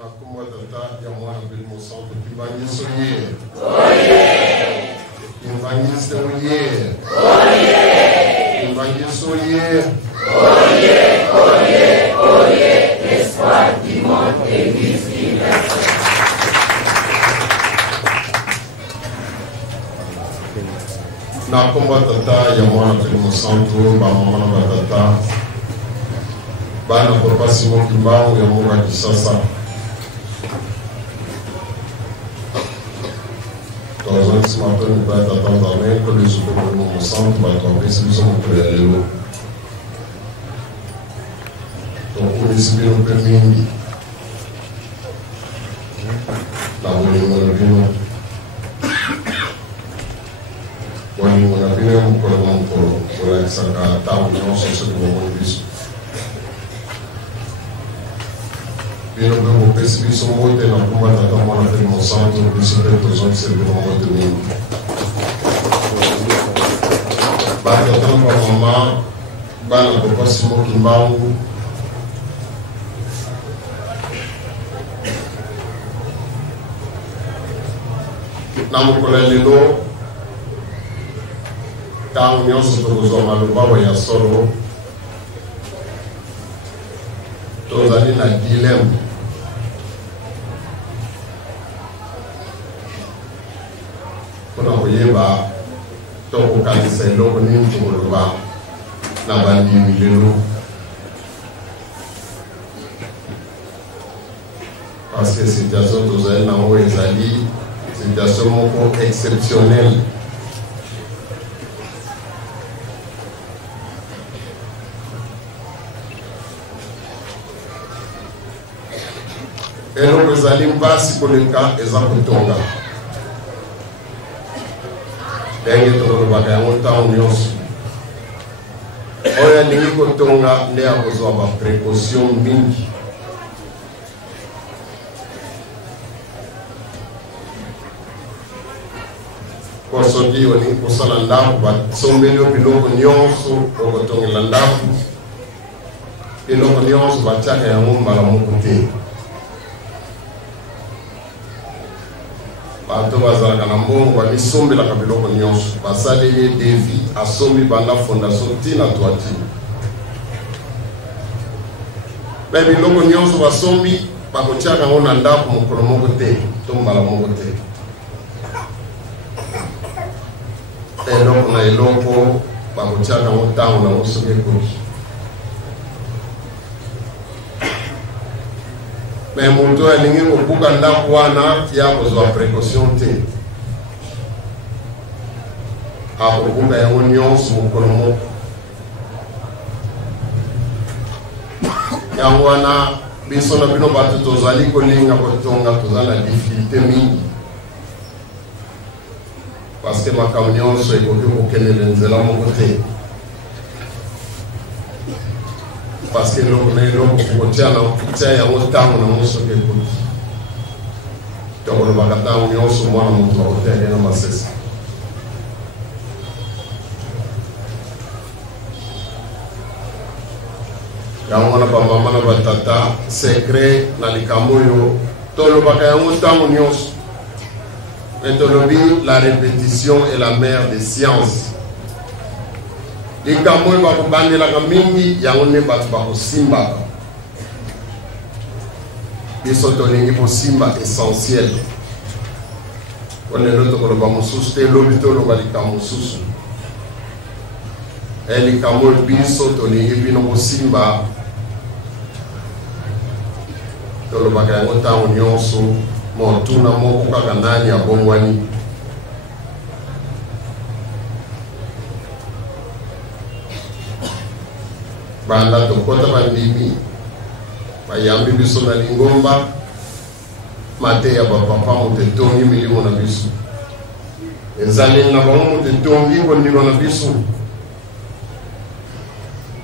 Nakumwa tata ya mwana bili mosanto kimbanyiso ye. Oye! Kimbanyiso ye. Oye! Kimbanyiso ye. Oye, oye, oye, espoir du monde Église universelle. Nakumwa tata ya mwana bili mosanto bamamana batata. Bana papa Simon Kimbangu ya Mungu Kisasa. Tozoni ce matin nous va attendre avec que les autres de mon centre va tomber si nous sommes prêts à l'eau. Donc on est subi un peu mini. La bonne mon wani wanapenda mkono mkono kwa kisaka tamu na sasa kwa mwandishi. Bino bebo pesi so moite na kuma tata mwana pe mo santo biso pe to zon se bino mo to ni. Ba tata kwa mama bana papa Simon Kimbangu. Na mkola lelo tangu nyonso tokozwa maloba ya solo tozali na dilemme mpona koyeba to kokanisa eloko nini tokoloba na bandimi lelo parce que situation tozali nango ezali situation moko exceptionnelle. Eloko ezali mpasi koleka eza kotonga ndenge tokolobaka yango ntango nyonso oyo alingi kotonga nde akozwa baprécaution mingi po soki olingi kosala ndako basombeli yo biloko nyonso okotongela ndako biloko nyonso batiaka yango mbala moko te. Bato bazalaka na mbongo bamisombelaka biloko nyonso basali ye devi asombi banda fondation ntina toitire me biloko nyonso basombi bakotiaka yango na ndako mokolo moko te to mbala moko te eloko na eloko bakotiaka yango ntango nango soki ekoki mais moto alingi kobuka ndako wana ya kozwa précaution te akobuka yango nyonso mokolo moko yango wana biso na bino bato tozali kolinga kotonga toza na difficulté mingi parce que makambo nyonso ekoki kokendela nzela moko te parce que l'on est là pour tiens ya autant na moso ke kuti to ko ba kata unyo so mwana mtu wa hotel na masesa ya mwana ba mama na batata secret na likamoyo to lo ba ka autant nyos etolobi la répétition est la mère des sciences. Likambo bakobandelaka mingi yango nde bato bakosimbaka biso tolingi kosimba essentiel onelo tokoloba mosusu te lobi toloba likambo mosusu likambo biso tolingi bino kosimba tolobaka yango ntango nyonso motuna moko kaka nani abongwani banda tokota bandimi bayambi biso na lingomba mate ya bapapa motetongi milimo na biso ezali na bango motetongi kondima na biso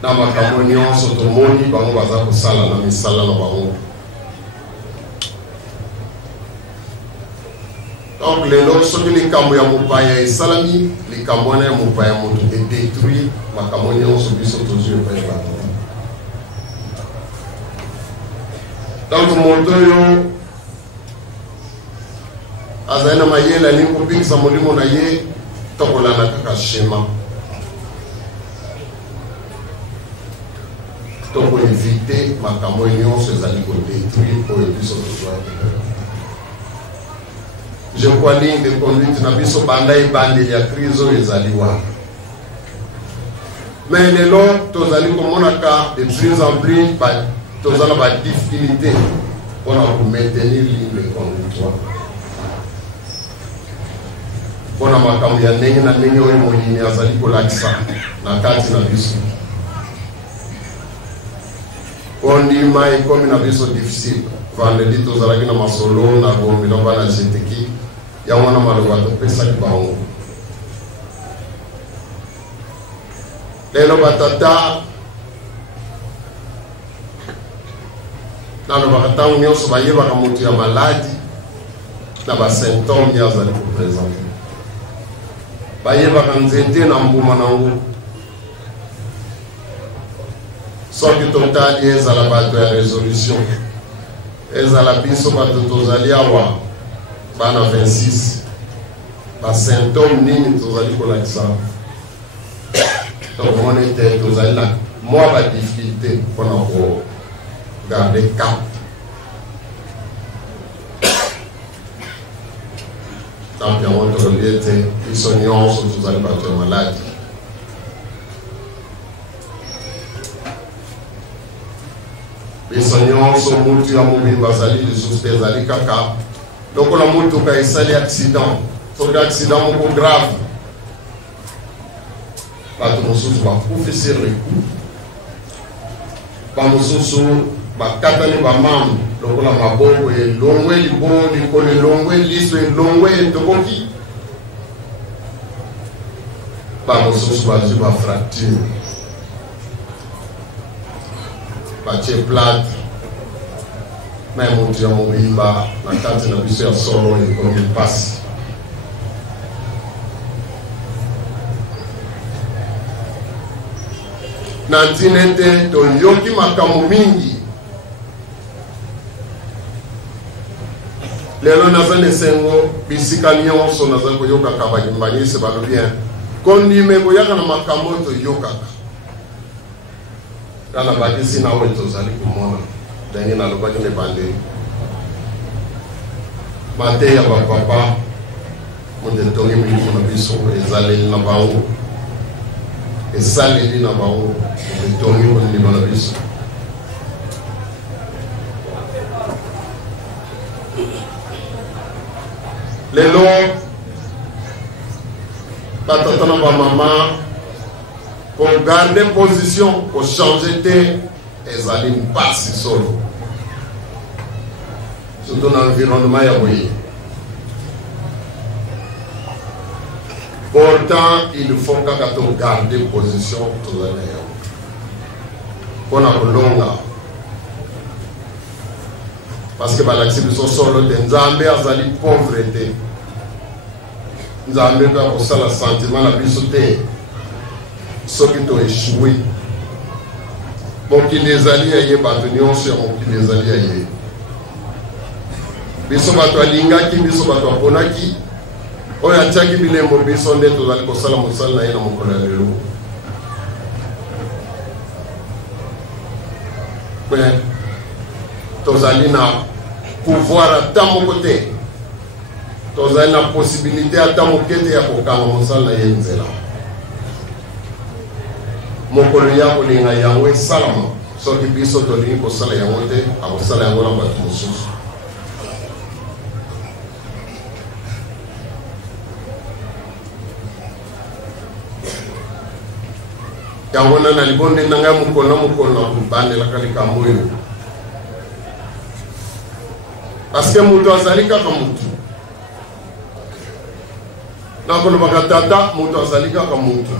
na makambo nyonso tomoni bango baza kosala na misala na bango. Donc lelo soki likambo ya mopaya esalami likambo wana ya mopaya moto edétruire makambo nyonso biso tozwi epai bango. Donc moto yo azana mayela ni kupikisa mulimo na ye tokolana kaka schéma toko éviter makambo nyonso ezali kodétruire oyo biso tozwa. Je crois ligne de conduite na biso banda ebandeli ya crise oyo ezali wana. Mais lelo tozali komonaka de plus en plus tozala ba difficulté mpona komaintenir ligne de conduite wana mpona makambo ya ndenge na ndenge oyo molimi azali kolakisa na kati na biso. Kondima ekomi na biso difficile. Vendredi tozalaki na masolo na bombela bana jeteki yango na maloba topesaki bango. Lelo batata nalobaka ntango nyonso bayebaka moto ya maladi na basymptome ye azali kopresente, bayebaka nzete na mbuma nango. Soki totali ezala bato ya résolution, ezala biso bato tozali awa bana 26 basymptome nini tozali kolakisa. Tomoni te tozali na mwa badifficulté mpona kogarde cap. Donc yango tolobi ete biso nyonso tozali bato ya maladi. Biso nyonso mutu ya mobimba azali lisusu te ezali kaka lokola motuka esali accident. Soki accident moko grave bato mosusu bakufi sur le coup, bamosusu bakatani bamambre lokola maboko elongwe libolo likolo elongwe liso elongwe etokoki, bamosusu bazwi bafracture batie plâtre. Mais motu ya mobimba na kati na biso ya solo ekomi mpasi. Na ntina ete toyoki makambo mingi. Lelo naza nesengo bisika nyonso naza koyokaka bayimbanisi balobi kondime koyaka na makambo toyokaka. Kana bakisi nawe tozali komona ndenge nalobaki na ebandeli mateya bapapa mondetongi milimo na biso ezaleli na bango esaleli na bango mondetongi molimo na biso. Lelo batata na bamama pour garder position, pour changer de ezali mpasi solo. Surtout dans l'environnement yaboui. Pourtant, il faut que garder position tout à l'heure. Pour la longa. Parce que l'activité solo de Nzambe azali pauvreté. Nzambe doit pour ça le sentiment la bisoté. Soki to échoué mokili ezali ya ye bato nyonso ya mokili ezali ya ye. Biso bato alingaki biso bato aponaki oyo atiaki bilembo biso nde tozali kosala mosala na ye na mokolo ya lelo. Me tozali na pouvoir ata moko te, tozali na possibilité ata moke te ya kokanga mosala na ye nzela. Mokolo ya kolinga yango esalama soki biso tolingi kosala yango te akosala yango na bato mosusu. Yango na libonde na ngai mokolo na mokolo na kobandelaka likambo oyo parce que moto azali kaka motu. Nakolobaka tata moto azali kaka motu.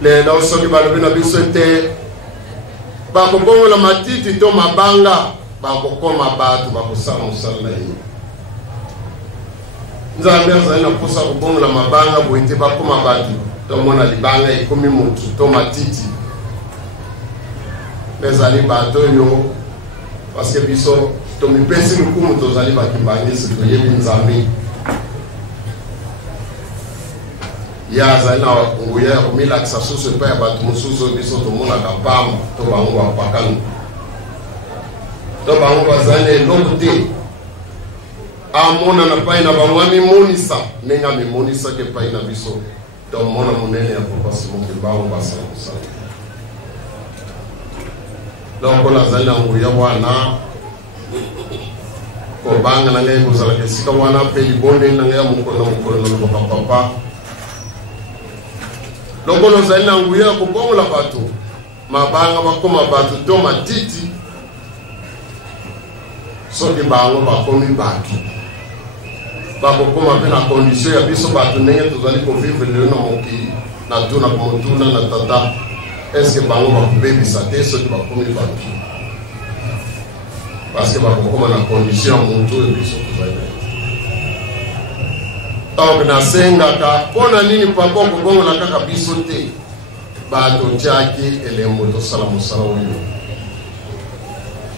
Lelo soki balobi na biso ete bakobongola matiti to mabanga bakokoma bato bakosala mosala na ye. Nzambe azali na posa kobongola mabanga boye te bakoma bato tomona libanga ekomi motu to matiti mais ali bato yo parce que biso to mi pesi lukumu tozali bakibangisi toyebi nzambe ya azali na nguya ya komilakisa susu epai ya bato mosusu biso tomonaka pamba to bango bapakano to bango bazali na eloko te amonana pai na bango amimonisa ndenge amimonisaki epai na biso tomona monene ya papa simoki bango basala mosala lokola azali na nguya wana kobanga na ngai kozalaka esika wana mpe libondeli na ngai ya mokolo na mokolo na lobaka papa lokola ozali na nguya ya kobongola bato mabanga bakoma bato to matiti soki bango bakomi bato bakokoma mpe na kondisio ya biso bato ndenge tozali kovivre lelo na mokili na tuna komotuna na tata eske bango bakobebisa te soki bakomi bato parce que bakokoma na kondisio ya motu oyo biso tozali donc nasengaka mpona nini papa okobongola kaka biso te bato tiaki elembo tosala mosala oyo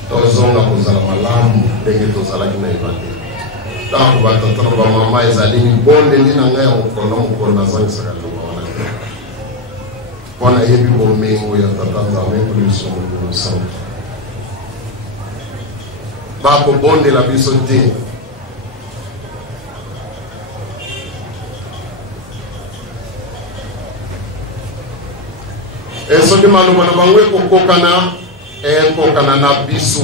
tozonga kozala malamu ndenge tozalaki na ebate donc batata na bamama ezali mibondeli na ngai ya mokolo na mokolo nazangisaka liloba wana te mpona yebi bomengo ya tata nzambe koliso molimo santu bakobondela biso te soki maloba na bango ekokana na biso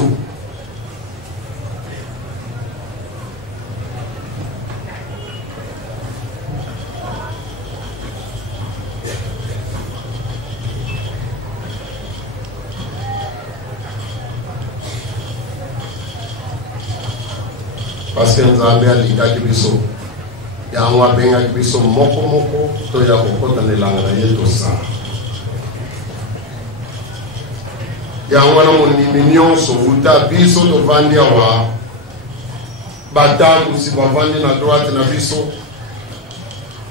parce que nzambe alingaki biso yango abengaki biso moko moko to ya kokotanelanga na ye tosala yango wana mondimi nyonso vuta biso tovandi awa batambusi bavandi na droite na biso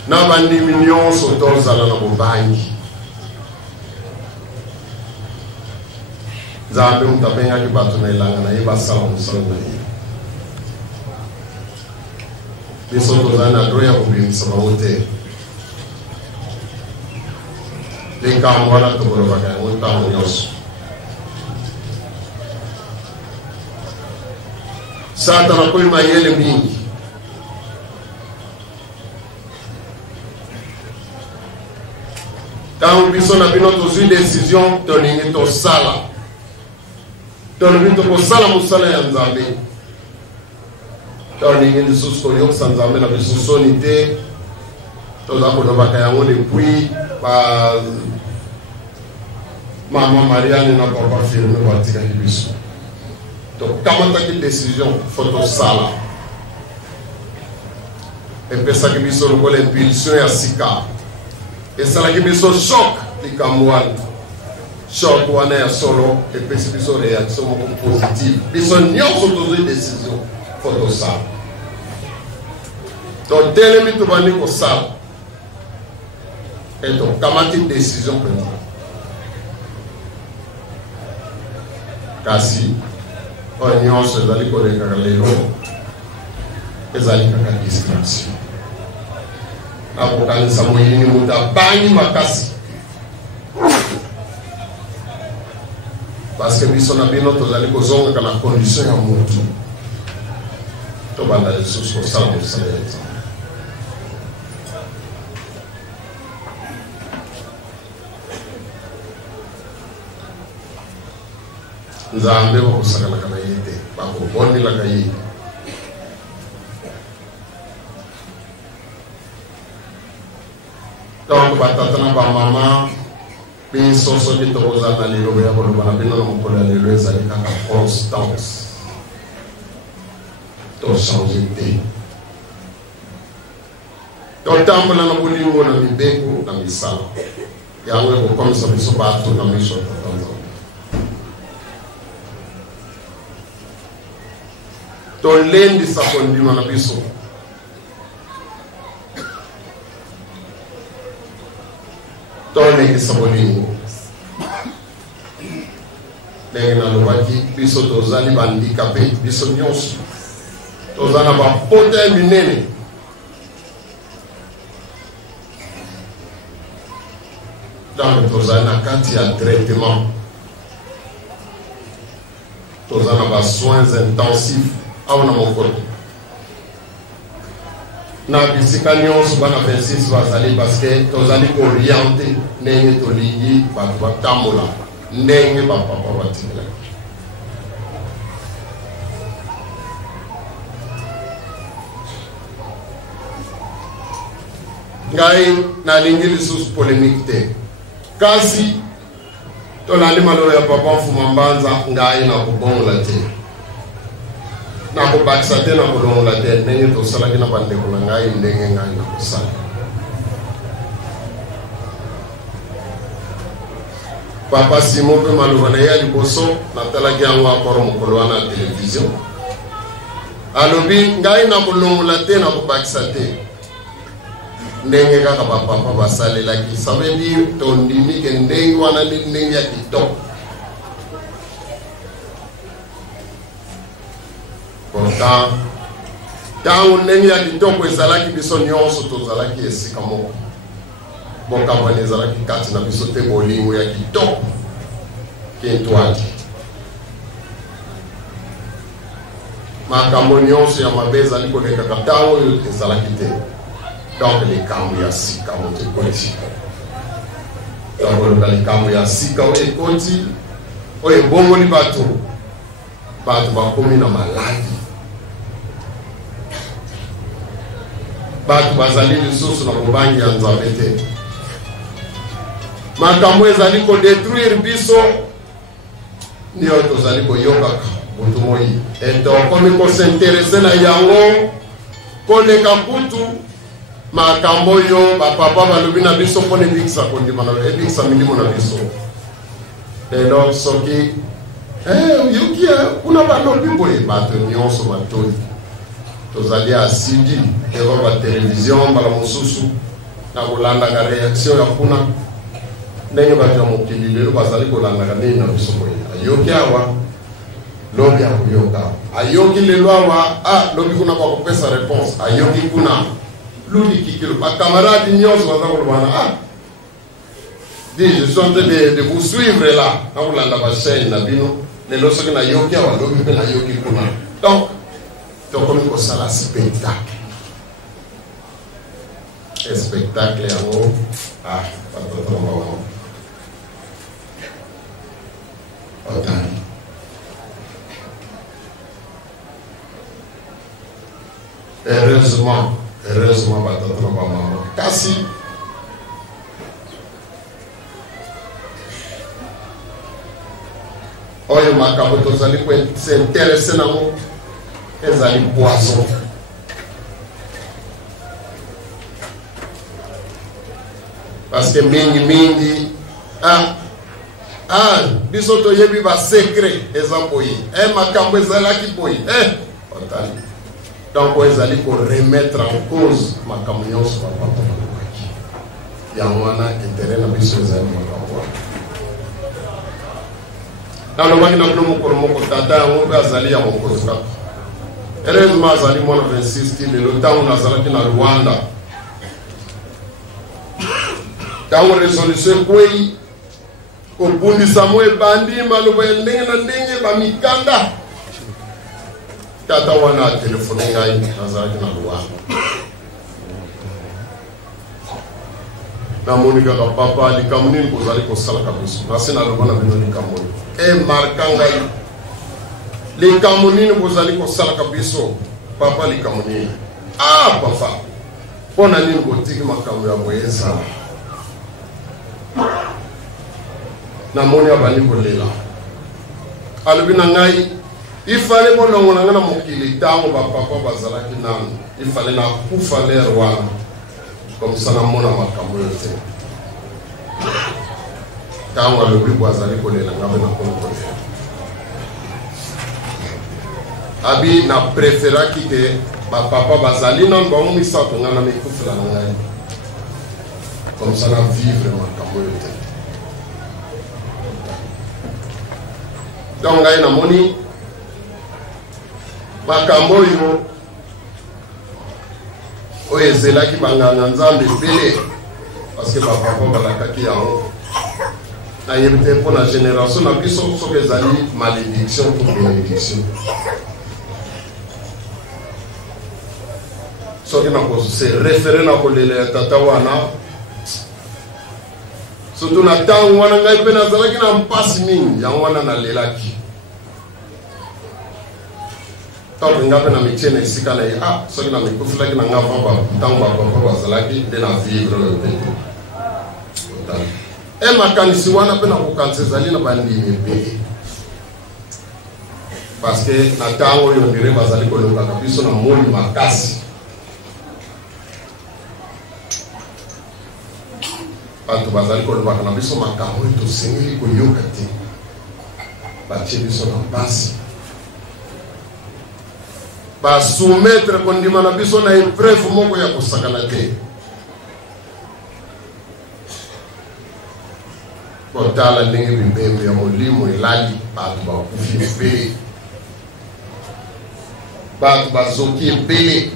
na bandimi nyonso tozala na bobangi nzambe moto abengaki bato na elanga na ye basala mosala na ye biso tozali na droit ya kobimisa bango te likambo wana tokolobaka yango ntango nyonso satana koyi mayele mingi ntango biso na bino tozwi décision tolingi tosala tolobi tokosala mosala ya nzambe tolingi lisusu koyokisa nzambe na biso soni te toza kolobaka yango depuis mama mariane na papa firme batikaki biso tokamataki décision fo tosala epesaki biso lokola impulsion ya sika esalaki biso choc likambo wana choc wana ya solo epesi biso réaction moko positive biso nyonso tozwi décision fo tosala totelemi tobandi kosala e tokamati décision mpenza kasi oyo nyonso ezali kolekaka lelo ezali kaka distraction nakokanisa moyini moto abangi makasi parce que biso na bino tozali kozongaka na condition ya motu tobanda lisusu kosala mosala ya nzambe nzambe bakosakanaka na ye te bakobondelaka ye donc batata na bamama biso soki tokozala na liloba ya koloba na bino na mokolo ya lelo ezali kaka constance tochange te totambola na bolingo na mibeko na misala yango ekokomisa biso bato na miso tata nzambe tolendisa kondima na biso tolekisa bolingo ndenge nalobaki biso tozali bandikape biso nyonso toza na bapota minene donc tozali na kati ya traitement toza na basoins intensifs awa na mokoto na bisika nyonso bana 26 bazali parce que tozali orienté ndenge tolingi bato batambola ndenge bapapa batindelaki ngai nalingi lisusu polémique te kasi tolandi malolo ya papa Mfuma Mbanza ngai nakobongola te nakobakisa te nakolongola te ndenge tosalaki na bandeko na ngai ndenge ngai nakosala papa Simon mpe maloba na ye ya liboso natalaki yango akoro mokolo wana ya televizio alobi ngai nakolongola te nakobakisa te ndenge kaka bapapa basalelaki ça veut dire tondimi ke ndenge wana ndenge ya kitoko pourtant ntango ndenge ya kitoko ezalaki biso nyonso tozalaki esika moko bokabwana ezalaki kati na biso te bolingo ya kitoko kentwaki makambo nyonso ya mabe ezali kolekaka ntango oyo ezalaki te donc likambo ya sika moto ekoti donc likambo ya sika oyo ekoti oyo ebongoli bato bakomi na maladi bato bazali lisusu na bobangi ya Nzambe te makambo ezali kodétruire biso ndio tozali koyokaka butu moi tokomi kosinterese na yango koleka kutu makambo oyo bapapa balobi na biso mpona ebikisa kondima na ebikisa milimo na biso lelo soki yoki kuna balobi boye bato nyonso batoni tozali asidi eva batelevizio mbala mosusu na kolandaka réaction ya kuna ndenge bato ya mokili lelo bazali kolandaka nini na biso boye ayoki awa lobi akoyoka ayoki lelo awa lobi kuna bakopesa réponse ayoki kuna luli kikilo bakamaradi nyonso baza kolobana dis je suis en train de vous suivre là na kolanda bachaine na bino lelo soki nayoki awa lobi mpe nayoki kuna donc tokomi kosala spectacle spectacle yango batotombao otani heureusement batotombao mama kasi oyo makambo tozali s'intéresser nango ezali poison parce que mingi biso toyebi ba secret eza boye makambo ezalaki boye otali donc ezali ko remettre en cause makambo nyonso bapapa balobaki yango wana intérêt na biso ezali makambo nalobaki na bino mokolo moko tata yango mpe azali ya mokonzi kaka heureusement azali mwana 26 ti lelo ntango nazalaki na Rwanda ntango resolution ekwei kobundisa mo ebandi maloba ya ndenge na ndenge bamikanda tata wana atelefone ngai nazalaki na Rwanda namoni kaka papa likambo nini kozali kosalaka biso nasi naloba na bino likambo marka ngai likambo nini bozali kosalaka biso papa likambo nini papa mpona nini botiki makambo ya boye ezala namoni abandi kolela alobi na ngai ifale bolongola nga na mokili ntango bapapa bazalaki nanu ifale nakufa lere wana komsa namona makambo oyo te ntango alobi bo azali kolela nga mpe nakomi kolela abi na preferaki ke bapapa bazali nanu bango misato nga na mikufela na ngai komsa na vivre makambo oyo te donc ngai namoni makambo oyo oyo ezelaki banganga nzambe ebele parce que bapapa balakaki yango nayebi te mpo na génération na biso soki ezali malédiction to bénédiction soki nakose référé na kolela ya tata wana surtout na ntango wana ngai mpe nazalaki na mpasi mingi yango wana nalelaki ntango nga mpe na mitie na esika na ye soki na mikufilaki na nga va ntango bapapa bazalaki nde na vivre oyo mpe makanisi wana mpe na kokanisa ezali na bandimi ebele parce que na ntango oyo ndire bazali kolongaka biso na moni makasi bato bazali kolobaka na biso makambo oyo tosengeli koyoka te batie biso na mpasi basoumettre kondima na biso na épreuve moko ya kosakana te kotala ndenge bibembe ya molimo elali bato bakufi ebele bato bazoki ebele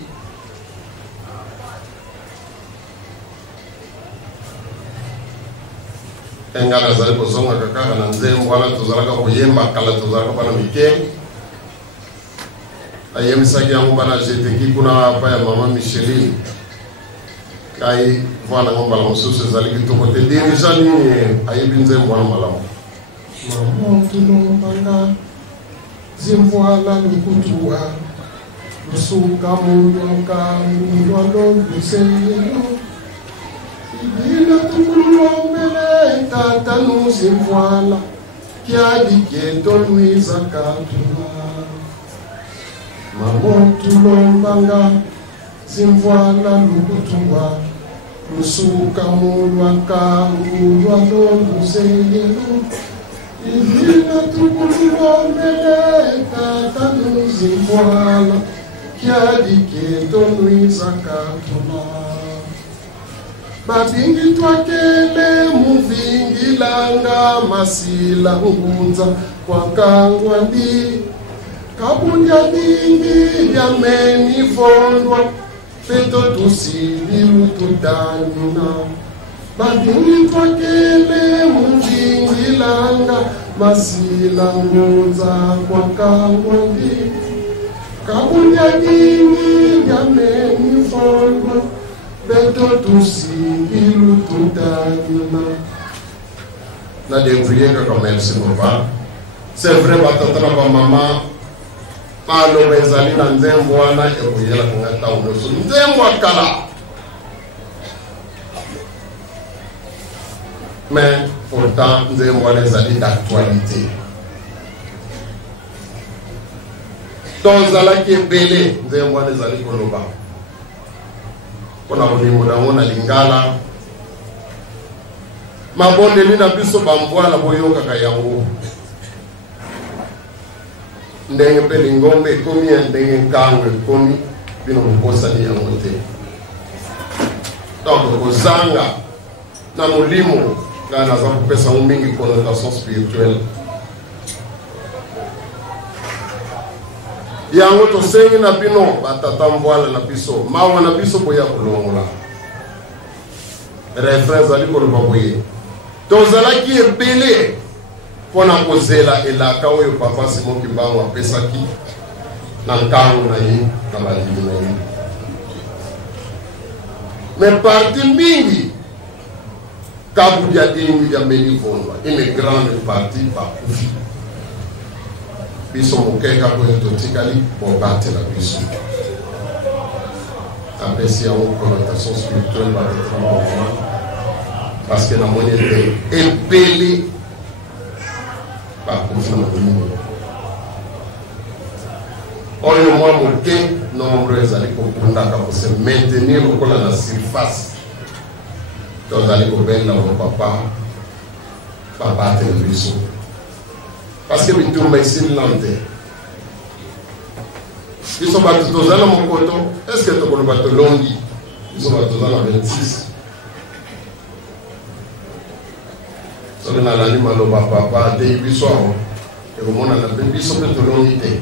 enga nazali kozongaka kaka na nzembo wana tozalaka koyemba kala tozalaka bana mike ayembisaki yango bana jeteki kuna pa ya mama Micheline kai vana ngo mbala mosusu ezali kitoko te dirija nini ayebi nzembo wana malamu mama tulombanga zimvwala lukutuwa lusuka mulwaka mulwalo lusengelo ibina tukulomele tata nuzimvwala kyadiketo lwiza katula mama tulombanga zimvwala lukutuwa lusuka mulwaka mulwalo lusengelo ibina tukulomele tata nuzimvwala kyadiketo lwiza katula babingi twakele muvingilanga masila ngunza kwakangwa ndi kabundya bingi byameni vondwa peto tusibilu tudanina babingi twakele muvingilanga masila ngunza kwakangwa ndi kabundya bingi byameni vondwa peto tusibilu tudanina na devrier comme merci papa c'est vrai batata ba mama malo bezali na nzembo wana ekuyela kungata unoso nzembo akala mais pourtant nzembo wana ezali d'actualité tozalaki ebele nzembo wana ezali koloba mpona bolimo nango na lingala mabondeli na biso bambwala boyokaka yango ndenge mpe lingombe ekomi ya ndenge nkango ekomi bino bokosani yango te donc kozanga na molimo ngai naza kopesango mingi connotation spirituelle yango tosengi na bino batata mbwala na biso mawa na biso boya kolongola refrain ezali koloba boye tozalaki ebele mpona kozela elaka oyo papa Simon Kimbangu apesaki na ntango na ye na balimi na ye mais parti mingi kabudya dingi ya meli vondwa une grande partie bakufi biso mokeka koyo totikali bobatela biso apesi yango connotation spirituelle batetrama parce que namoni ebele bakufi na molimo oyo mwa moke nombre ezali kokundaka kose maintenir lokola na surface tozali kobenda bopapa babatela biso parce que bitumba esili nano te biso bato toza na mokoto est ce que tokoloba tolongi biso bato toza na 26 soki nalandi maloba papa atei biso aho Et au monde, on a biso pe tolongité.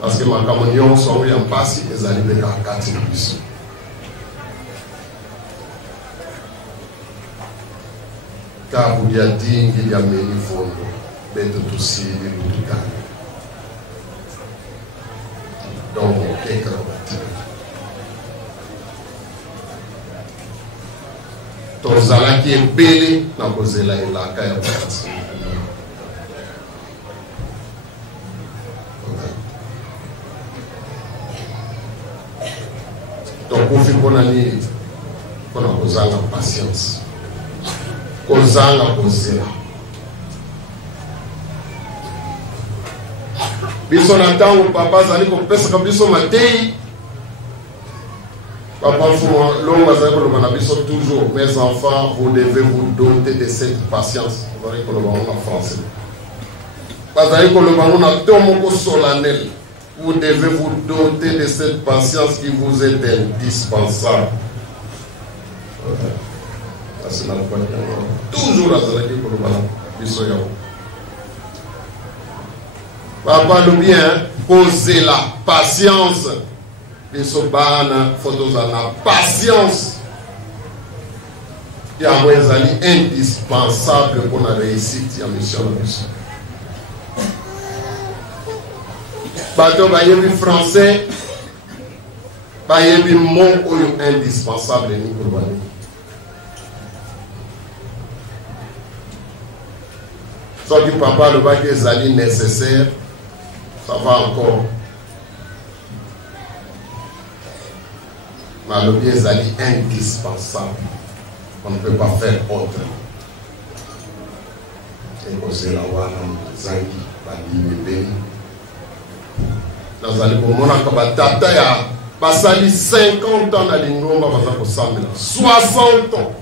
Parce que ma communion sont en passe et les arrivés à 4 biso. Car vous y a dit qu'il y a mis le fond, mais tout aussi de tout temps. Donc, quelqu'un tozala qui est belé na kozela elaka ya basi. Donc kofi pona ni pona kozanga patience. Kozanga kozela. Biso na tango papa zali ko pesa biso matei. Papa toujours, mes enfants, vous devez vous doter de cette patience. Vous allez en français. Vous devez vous doter de cette patience qui vous est indispensable. Toujours papa le bien, posez la patience. Bisobana, photosana, patience. Il y a indispensable pour la réussite de la mission de mission. Bateau bayebi français, bayebi mot indispensable ni pour bani. Soit du papa le bac des alliés nécessaires, ça va encore. Mais le bien est indispensable. On ne peut pas faire autre. Et c'est la wana zangi bali bébé. Dans le moment où tata ya basali 50 ans na lingomba baza ko sambela 60 ans.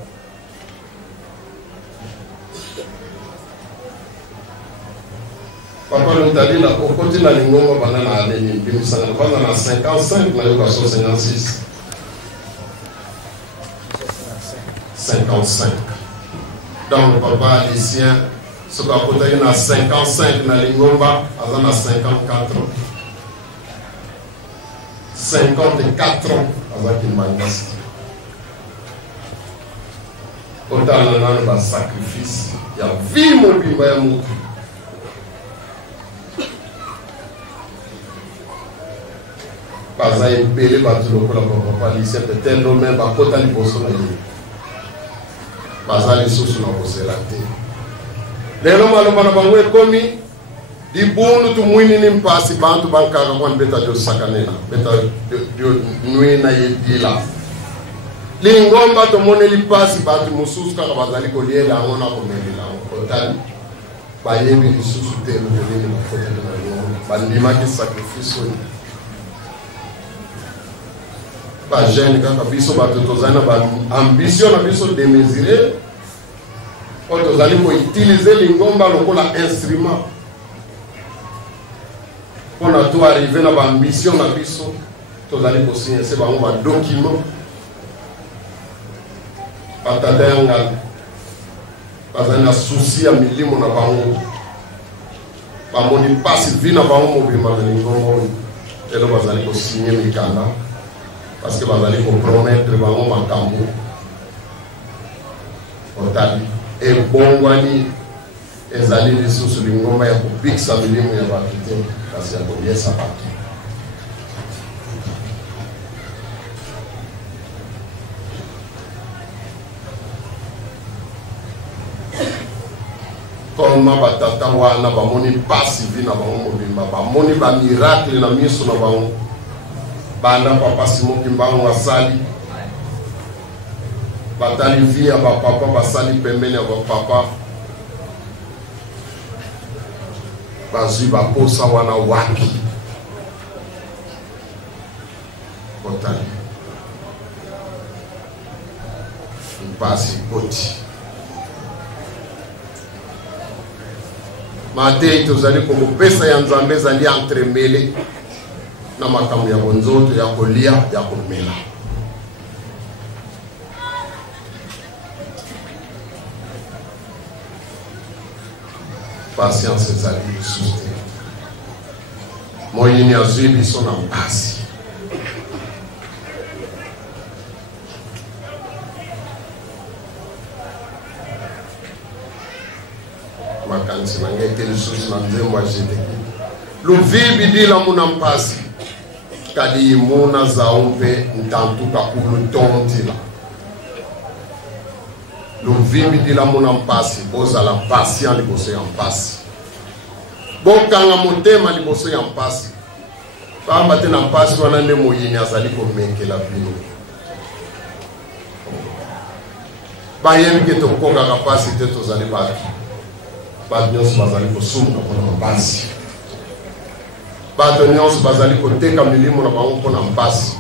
Papa nous a dit là au côté de la lingomba bana na ale ni bimisanga bana na 55 na yoka 56. 55. Donc, papa, les siens, ce qu'on a 55 dans les Ngomba, on a 54 ans. 54 ans, on a une mangas. Autant on a un sacrifice, il y a vie mobile, il y a un pas à épeler, pas tout le monde, papa, il s'est peut-être nommé, pas côté de Boston. Bazali susu na koselate lelo malomana bangwe komi di bunu tu mwini ni mpasi bantu bankaka kwa beta do sakanena beta do nuina yedila lingomba to moneli pasi bantu mususu kaka bazali ko liela ngona ko melela otali bayebi susu te no leli na foto na bandima ki sacrifice ba jeune kaka biso ba tozana ba ambition na biso démesurée o tozali ko utiliser lingomba lokola instrument pour na to arriver na ba ambition na biso tozali ko signer se ba on ba document batata yanga bazana souci ya milimo na bango ba moni passe vie na bango mobile ma lingomba elo bazali ko signer mikanda. Parce que vous allez compromettre le ballon en tambour. Et bon, Wani, les alliés de sous le ngoma ya kubik sa milimu ya bakite parce que vous bien ça partout. Comment batata wana ba moni passe vie na ba mobimba ba moni ba miracle na miso na ba bana papa Simon Kimbangu wasali batali via ba papa basali pembeni ya ba papa bazui ba posa wana wapi kotali mpasi koti mate tozali ko pesa ya nzambe zali entremêlé na makambo ya bonzoto ya kolia ya komela patience ezali lisusu te moyini azwi biso na mpasi makanisi na ngai te lisusu na nzembo ya jeteki luvibi dila muna mpasi kadi imuna zao mpe ntantuka kulu tontila luvibi dila muna mpasi bozala patient liboso ya mpasi bokanga motema liboso ya mpasi pamba te na mpasi wana nde moyini azali komekela bino bayebi ke tokokaka mpasi te tozali bato nyonso bazali kosumuka mpona mpasi bato nyonso bazali koteka milimo na bango mpona mpasi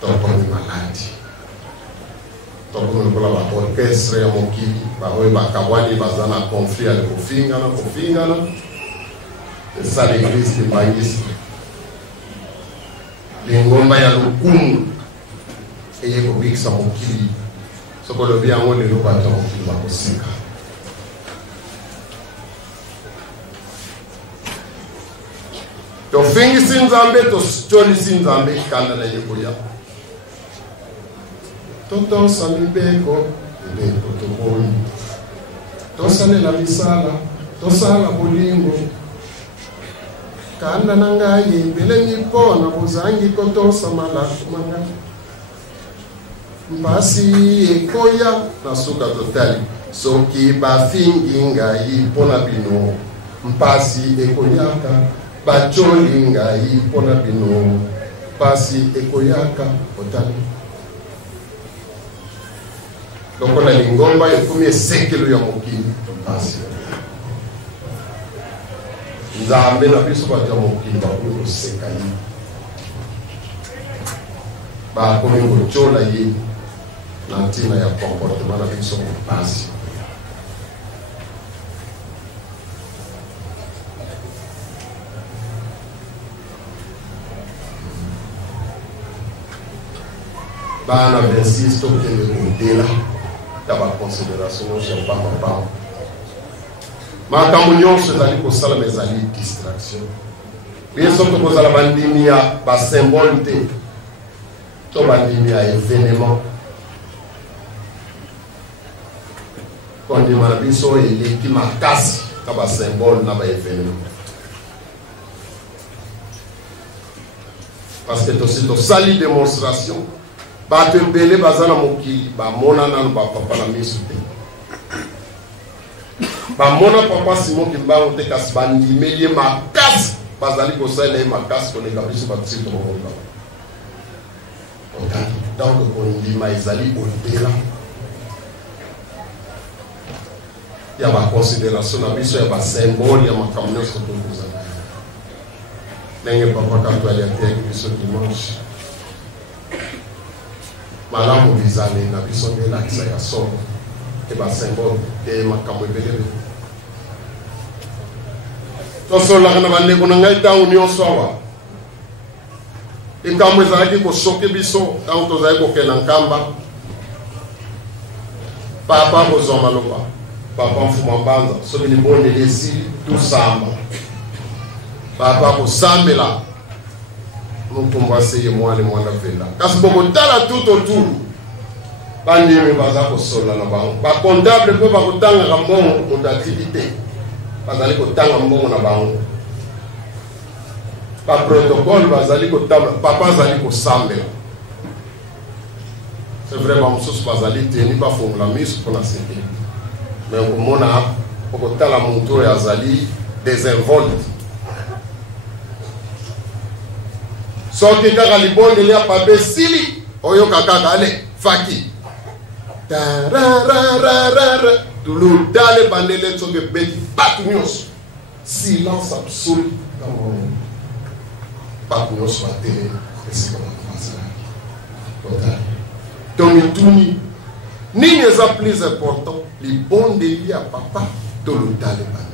tokomi maladi tokomi lokola baorchestre ya mokili baoyo bakabwani baza na conflit ale kofingana esala eglise libangisi lingomba ya lokumu eye kobikisa mokili soko lobi yango lelo bato ya mokili bakosika tofingisi nzambe tolisi nzambe kanda na ye koya totosa mibeko toboni tosalela misala tosala bolingo kanda na ngai mbeleni mpona bozangi kotosa malaku manga mpasi ekoya na suka totali soki bafingi ngai mpona bino mpasi ekoyaka bacholi ngai mpona bino mpasi ekoyaka otali lokola lingomba ekomi esekelo ya mokili mpasi nzambe na biso bato ya mokili bakomi koseka ye bakomi kotyola ye na ntina ya comportement na biso mpasi bana 26 tokende kodela ya baconsidération nyonso ya pambapamba makambo nyonso ezali kosala ezali distraction biso tokozala bandimi ya basymbole te to bandimi ya événement kondima na biso eleki makasi na basymbole na baévénement parce que tosi tosali démonstration bato ebele baza na mokili bamona nano bapapa na miso te bamona papa Simon Kimbangu te kasi bandimeli ye makasi bazali kosalela ye makasi koleka biso batisito mokonda donc kondima ezali odela ya baconsidération na biso ya basymbole ya makambo nyonso tokozala ndenge papa kato aliakiaki biso dimanche malamu bizale na biso nde elakisa ya solo ke basymbole ke makambo ebelebe tosololaka na bandeko na ngai ntango nyonso awa likambo ezalaki koshoke biso ntango tozali kokenda nkamba papa kozwa maloba papa mfuma mbanza soki libondeli esili tusamba papa kosambela mutumbu aseye mwana mwana venda kasi bokotala tuto tulu bandimi baza kosola na bango bakontable mpe bakotangaka mbongo moto atiki te bazali kotanga mbongo na bango baprotocole bazali kotanga papa azali kosambela c'est vrai bamosusu bazali teni bafongola miso mpona sekeli me okomona okotala motu oyo azali désinvolte soki kaka libondeli ya papa esili oyoka kaka ale faki tararararara tuludale bandele soki ebeti bato nyonso silence absolu kamo bato nyonso batele esika bakazalaki otali tomituni nini eza plus important libondeli ya papa toludale bandele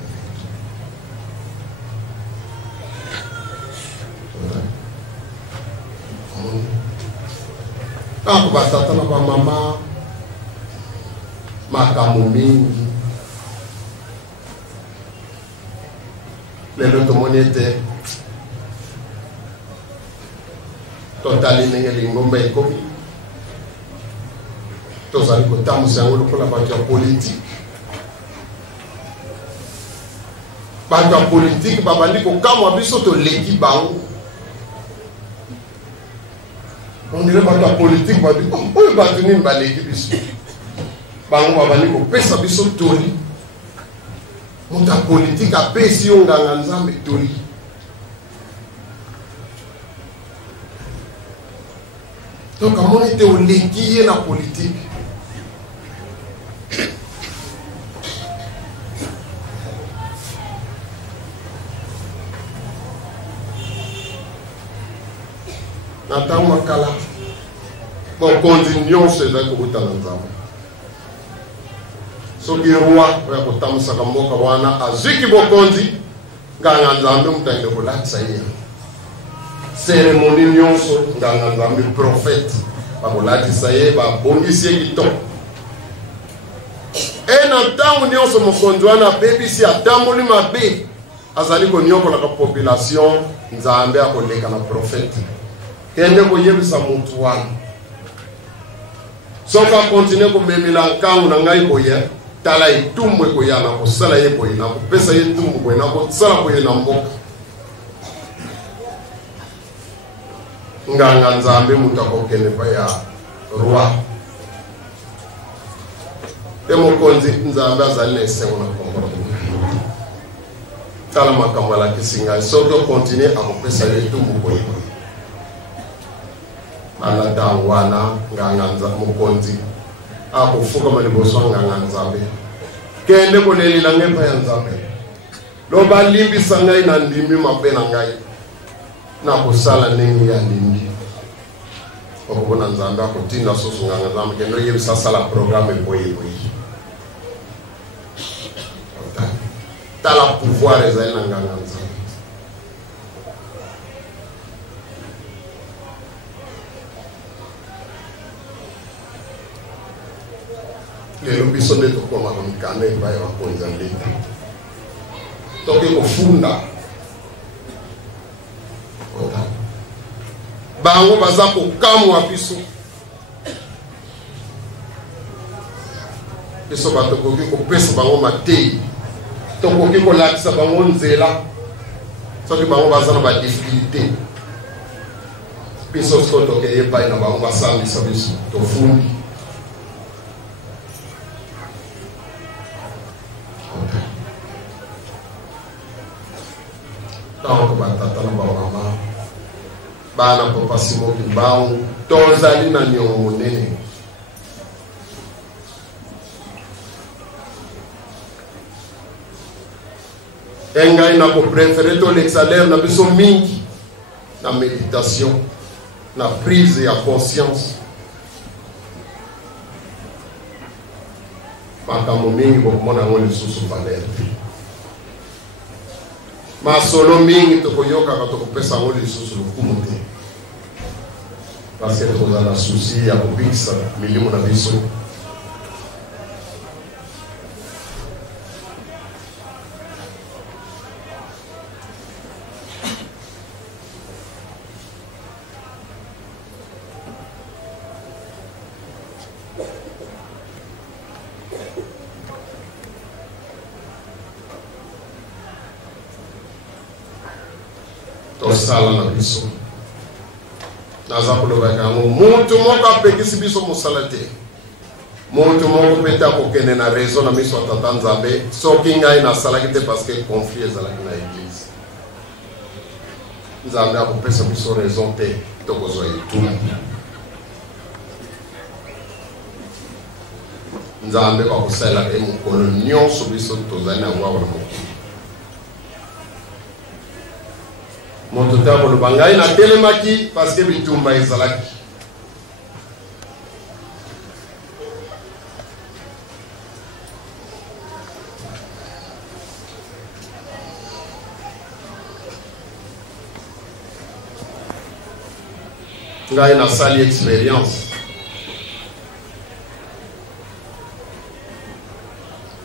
Ako batata na ba mama makambo mingi lelo tomoni ete totali ndenge lingomba ekomi tozali kotambusa yango lokola bato ya politike. Bato ya politike babandi kokamwa biso toleki bango. On dirait bato ya politike babi oyo bato nini baleki biso bango babandi kopesa biso toli. Moto ya politike apesi yo nganga nzambe toli. Donc amoni te oleki ye na politike. Ntango makala bokonzi nyonso ezali kokuta na nzambe. Soki roi oyo akotamwisaka mboka wana azwiki bokonzi nganga nzambe moto ayende kolatisa ye. Seremoni nyonso nganga nzambe prophète bakolatisa ye babongisi ye kitoko. E na ntango nyonso mokonzi wana abebisi atamboli mabe azali konyokolaka population nzambe akoleka na prophète. Kende koyebisa mutu wana soka continue komemela nkangu na ngai koya tala etumbu ekoya na kosala ye boye na kopesa ye etumbu boye na kosala boye na mboka nganga nzambe mutu akokende pa ya roi e mokonzi nzambe azali na esengo na kombo tala makambo alakisi ngai soki continue akopesa ye etumbu boye alata wana nganga mokonzi akufukama liboso nganga nzambe kende kolelela ngepa ya nzambe loba limbisa ngai na ndimi mabe na ngai na kosala ndenge ya ndimi okubona nzambe akotinda soso nganga nzambe kende yebisa sala programme boye tala pouvoir ezali na nganga nzambe. Lelo biso nde tokoma komikanda epai ya bakonzi ya leta toke kofunda bango baza kokamwa biso bato koki kopesa bango mateyi tokoki kolakisa bango nzela soki bango baza na badifficulté biso siko tokeye epai na bango basambisa biso tofundi. Tango batata na bamama bana papa simoki bango tozali na nyongo monene engai na kopréféré tolexalere na biso mingi na méditation na prise ya conscience makambo mingi bokomona yango lisusu valere masolo mingi tokoyokaka tokopesa yango lisusu lokumu te parce que tozala susi ya kobikisa milimo na biso tosala na biso naza kolobaka yango mutu moko apekisi biso mosala te mutu moko pete akokende na raison na miso ya tata nzambe soki ngai nasalaki te parce que conflit ezalaki na église nzambe akopesa biso raison te tokozwa etumbu nzambe akosalelaka ye mokolo nyonso biso tozali na yango awa na mokili moto te akoloba ngai natelemaki parce que bitumba ezalaki ngai nasali expérience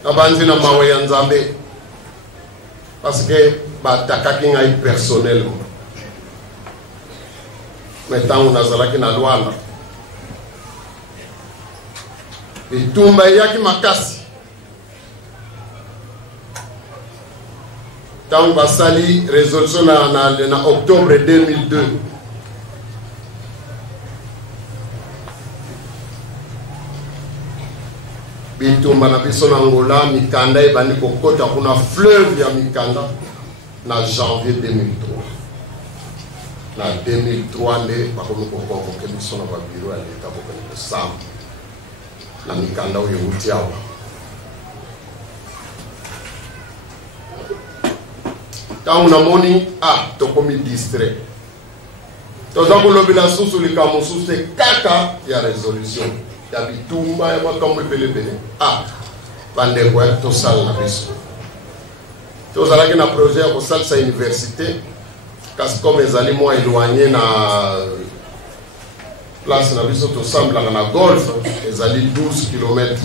Nabanzi na mawe ya Nzambe parce que batakaki ngai personnellement. Maintenant nazalaki na Luanda. Bitumba yaki makasi. Tant basali résolution na octobre 2002. Bitumba na biso na Angola mikanda ebandi kokota kuna fleuve ya mikanda na janvier 2003. Na 2003 nde bakomi kokonvoke biso na babiro ya leta bokoni kosamba na mikanda oyo euti awa. Ntango namoni tokomi distrait toza kolobela susu likambo mosusu te kaka ya résolution ya bitumba ya makambo ebelebele. Bandeko ya tosala na biso tozalaki na projet ya kosalisa université kasi comme ezali mwa éloigné na place na biso tosamblaka na golf ezali 12 km.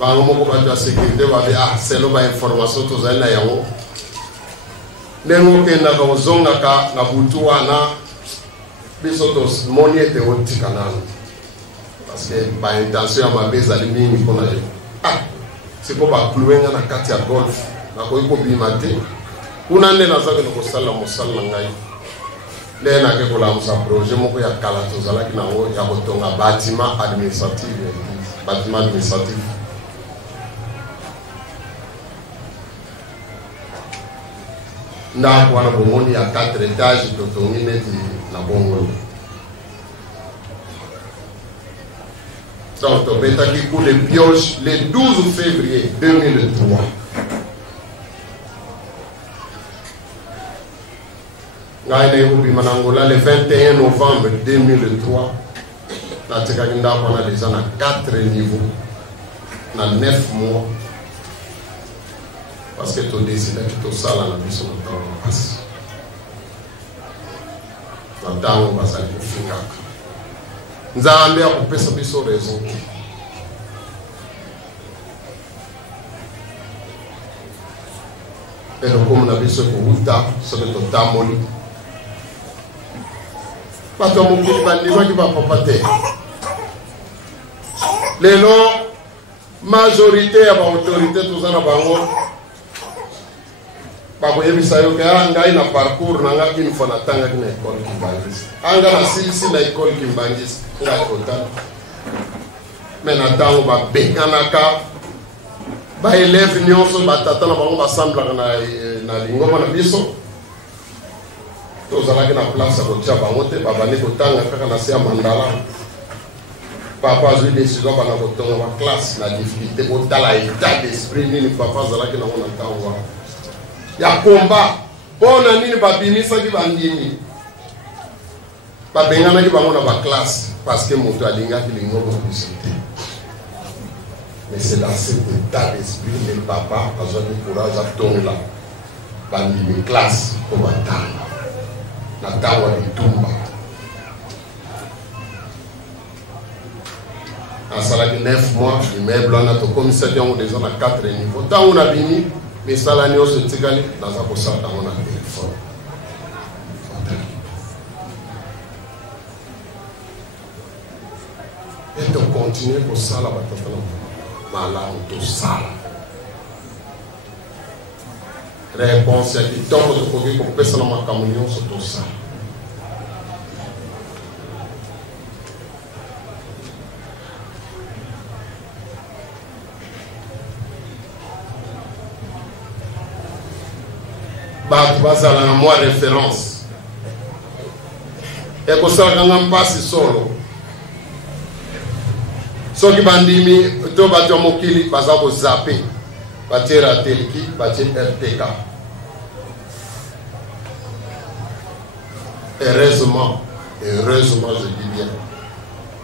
Bango moko bato ya sécurité babi selo ba information tozali na yango ndenge okendaka ozongaka na butu wana biso tomoni ete otika nano parce que baintention ya mabe ezali mingi mpona yo. Siko bakluwenga na kati ya golf nakoki kobima te kuna nde nazaki na kosala mosala na ngai nde nake kolamusa projet moko ya kala tozalaki nango ya kotonga bâtiment administratif. Ndako wana bomoni ya 4 étages totongi neti na bongo. Donc tobetaki coup de pioche le 12 février 2003. Ngai na ubima na Angola le 21 novembre 2003. Natikaki ndako wana déjà na 4 niveaux na 9 mois. Parce que tu décides que tu sala na biso na tango pasi. Na tango basali kufingaka. Nzambe akupesa biso raison. Pero comme na biso kuuta sobe to tamoli. Pato mukuli bandima ki ba papa te. Lelo majorité ya ba autorité tozana bango bakoyebisa yo ke ngai na parcours na ngai une fois natangaki na école Kimbangisi anga na silisi na école Kimbangisi ngai kotana mais na ntango babenganaka baélève nyonso batata na bango basamblaka na lingoma na biso tozalaki na place ya kotia bango te babandi kotanga kaka na se ya mandala. Papa azwi décision bana kotonga baklasse na difficulté kotala état d'esprit nini papa azalaki nango na ntango wana ya komba bona nini babimisaki bandimi babenganaki bango na baklasse parce que moto alingaki lingoma na biso te. Mais c'est dans cet état d'esprit que le papa a besoin de courage à tonga bandimi classe po batanga na tawa litumba asalaki 9 mois immeuble wana tokomisaki yango déjà na 4 niveaux ntango na bimi misala nyonso etikali naza kosala yango na telefone et tokontinue kosala batata na malamu tosala réponse ya kitoko tokoki kopesa na makambo nyonso tosala. Bato bazala na mwa référence ekosalaka nga mpasi solo soki bandimi to bato ya mokili baza kozape batie rateliki batie RTK. Heureusement je dis bien,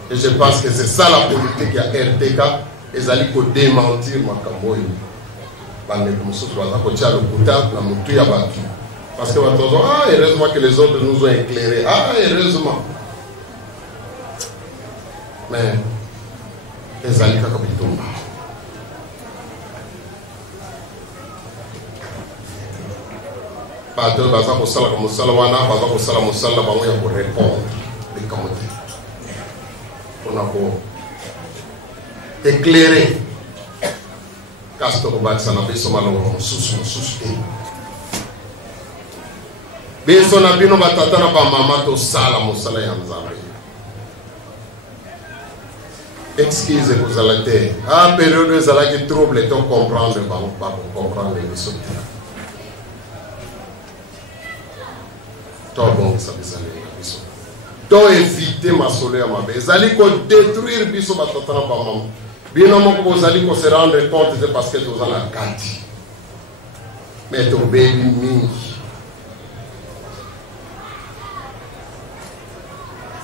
et je pense que c'est ça la politique ya RTK ezali ko démentir makambo oyo bandeko mosusu baza kotia lokuta na motu ya bato parce que bato bazo heureusement que les autres nous ont éclairés, heureusement, mais ezali kaka bitumba. bato baza kosala ka mosala wana baza kosala mosala bango ya korépondre likambo te mpona ko éclairer kasi tokobakisa na biso malongo mosusu te biso na bino batata na bamama tosala mosala ya nzambe excuse kozala te période ezalaki trouble to comprendre bango bakocomprendre biso te tobongisa bizaleli na biso to éviter masolo ya mabe ezali kodétruire biso batata na bamama bino moko bozali kose rendre compte te parce que toza na kati mais tobebi mingi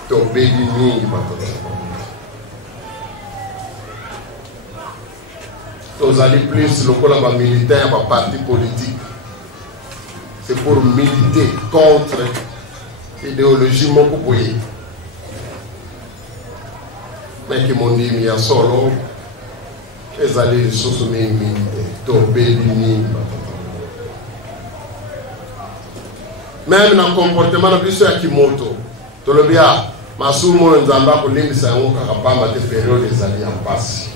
tobebi mingi batata na bamama tozali plus lokola bamilitaire ya baparti politique. C'est pour militer contre l'idéologie moko boye. Mais qui m'ont dit il y a solo les alliés de sous militer tomber ni même dans le comportement de biso ya kimoto to le bia masumo nzamba ko limbisa yango kaka pamba te période des alliés en passe.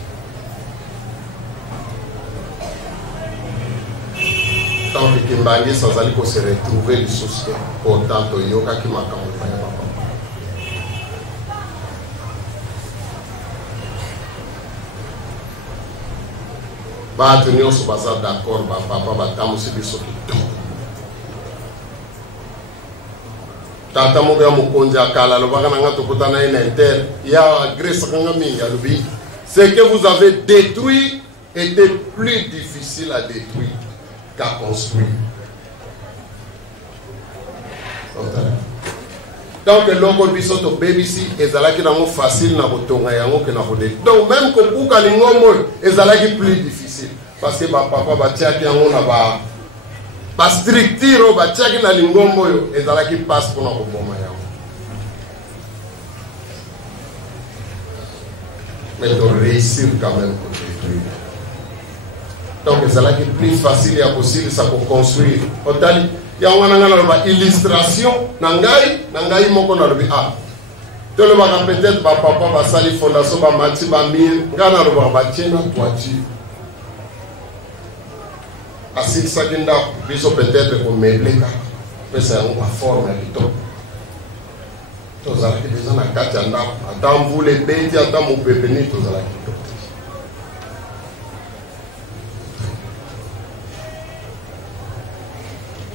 Tant que Kimbali sans aller se retrouver du souci autant que yoga qui m'a accompagné papa. Ba tenir sur bazar d'accord ba papa ba tamu si biso kito. Tata mo ga mo konja kala lo baka nga to kutana ina inter ya Grèce kanga minga lubi. Ce que vous avez détruit était plus difficile à détruire qu'à construire. Donc l'homme biso to BBC ezalaki nango facile na botonga yango ke na bodé. Donc même que buka lingomo ezalaki plus difficile parce que ba papa ba tiaki yango na ba strictiro ba tiaki na lingombo yo ezalaki passe pour na koboma yango. Mais de réussir quand même pour détruire. Donc c'est plus facile à possible ça pour construire. Otali ya wana ngana ba illustration nangai moko na lobi to le ba peut-être ba papa ba sali fondation ba mati ba mire ngana lo ba tiena toiture. Asile sakinda biso peut-être pour meubler ka pesa on ba forme ya top. To za ki déjà na kati anda attend vous les bêtes attend mon pépé ni to za la ki.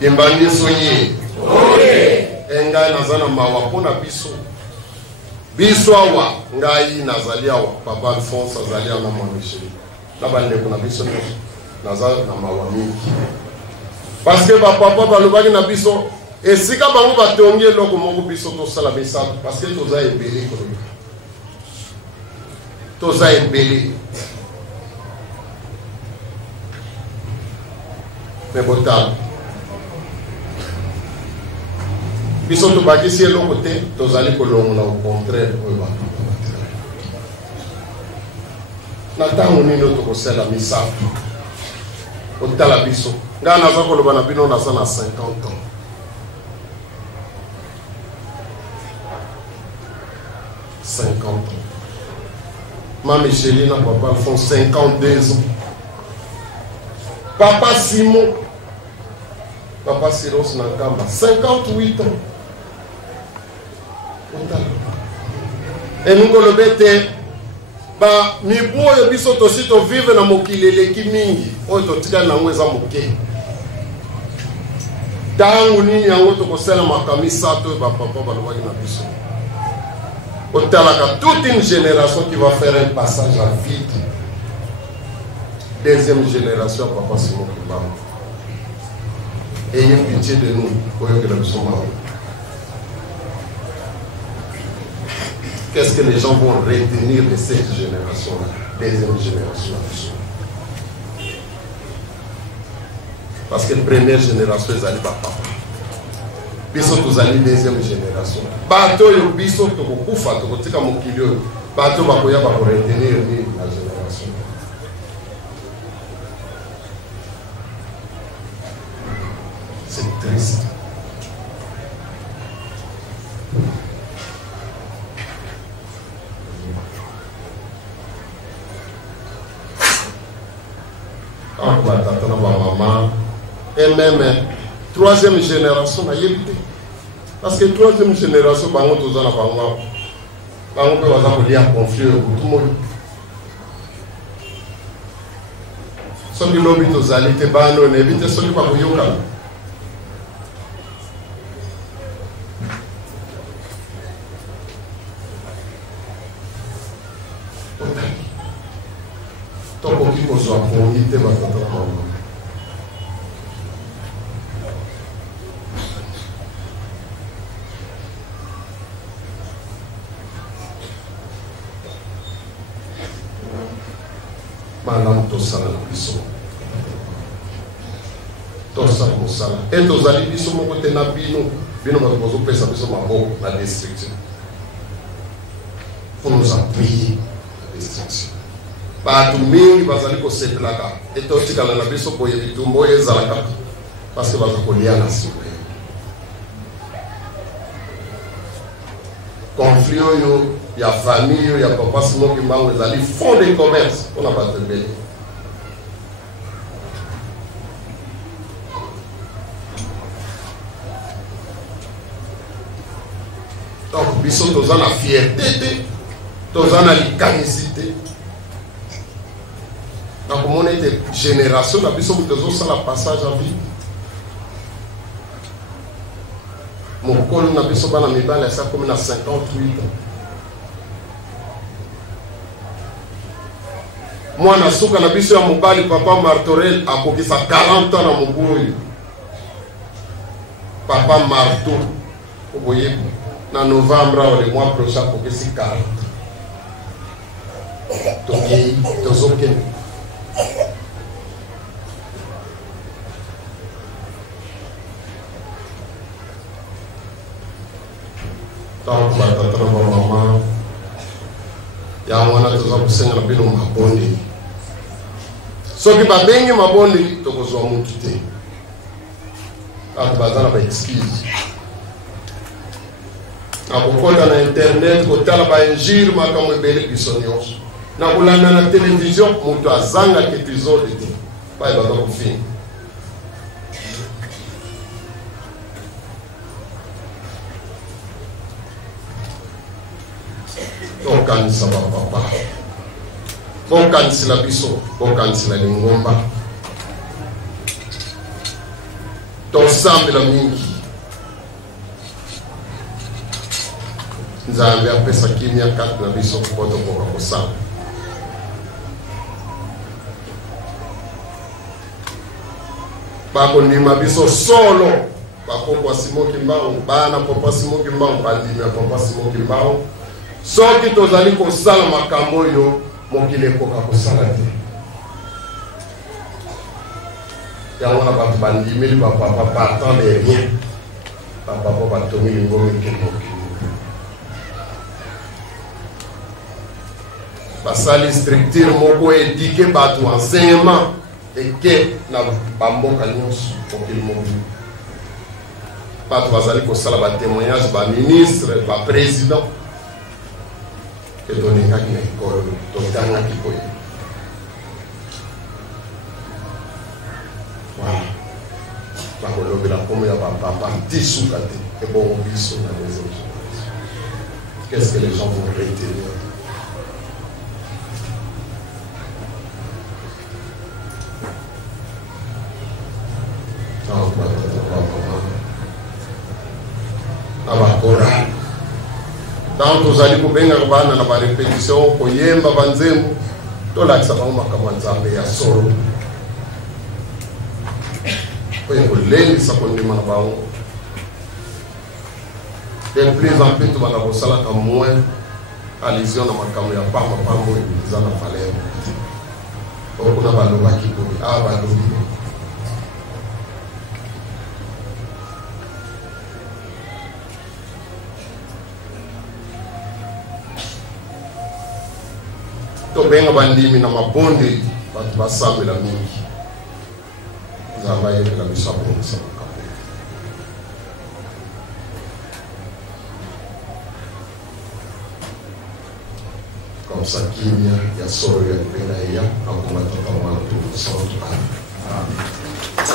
Kimbani sonye ngai nazana mawa pona biso awa ngai nazali awa papa Alphonse azali na mwanishiri na bande kuna biso nazali na mawa mingi parce que papa balobaki na biso esika bango batongi eloko moko biso tosala bisato parce que toza ebele koleka toza ebele mais botala biso to bakisi eloko te tozali kolongola au contraire oyo bato na ntango nini tokosala misato otala biso ngai naza koloba na bino naza na 50 ans ma Michelina papa font 52 ans papa Simon papa Siros Nankamba 58 ans. Et nous kolobete ba mibu oyo biso tosi to vivre na mokili eleki mingi oyo totika nango eza moke ntango nini yango tokosala makambo misato oyo bapapa balobaki na biso otalaka toute une génération qui va faire un passage à vide. Deuxième génération papa Simon Kimbamba ayez pitié de nous oyo que nous sommes. Qu'est-ce que les gens vont retenir de cette génération-là, deuxième génération? Parce que la première génération, ils allaient pas papa. Biso tous allaient deuxième génération. Bato yo biso to kufa to tika mokilio. Bato bakoya ba retenir la génération. C'est triste. et même troisième génération na yebite parce que troisième génération bango toza na bango bango pe baza kolia conflit tout monde soki lobi tozali te bano na ebite soki bakoyokana tokoki kozwa pongi te batata na bango malamu tosala na biso tosala mosala e tozali biso moko te na bino bato bozopesa biso maboko na destruction pour nous appuyer na destruction bato mingi bazali kosepelaka e totikala na biso boye bitumba oyo ezalaka parce que baza kolia na nsima conflit oyo ya famille ya papa Simoki Mbangu ezali fond de commerce mpona bato ebele donc biso toza na fierté te toza na likanisi te nakomona ete génération na biso moto ezosala passage à vie mokolo na biso bana mibale asa komi na 58 ans mwana suka na biso ya mobali papa Martorel akokisa 40 ans na mobu oyo papa Marto oboyebi na novembre awa le mois prochain akokisi 40 tokei tozokende donc batata na bamama yango wana toza kosenga na bino mabondeli soki babengi mabondeli tokozwa mutu te bato baza na baexcuse nakokota na internet kotala bainjire makambo ebele biso nyonso na kolanda na televizio moto azangaka epizode te baye baza kofini tokanisa bapapa bokanisila biso bokanisila lingomba tosambela mingi nzambe apesa kimia kati na biso po tokoka kosala bakondima biso solo bakokwa Simoki Mbangu bana papa Simoki Mbangu bandimi ya papa Simoki Mbangu soki tozali kosala makambo oyo mokili ekoka kosala te yango na bato bandimeli bapapa partant de rien bapapa batomi lingomba ekende mokili basali structure moko édike bato enseignement eke na bamboka nyonso mokili mokili bato bazali kosala batémoignage baministre baprésident ke tolingaki na ekolo totangaki koye voilà bakolobela komo ya bapapa tisuka te ebongo biso na deuxième génération. Qu'est-ce que les gens vont retenir? Abakorani donc tozali kobenga bana na barepétition koyemba banzembo tolakisa bango makambo ya nzambe ya solo oyo kolengisa kondima na bango de plus en plus tobanda kosalaka moins allusion na makambo ya pamba oyo eza na valeur okuna balobaki boye balobi tobenga bandimi na mabonde bato basambela mingi nzambe ayebela biso abongisa makambo comme ça kimia ya solo ya libela eya akomba tata mwana to santo. Amen.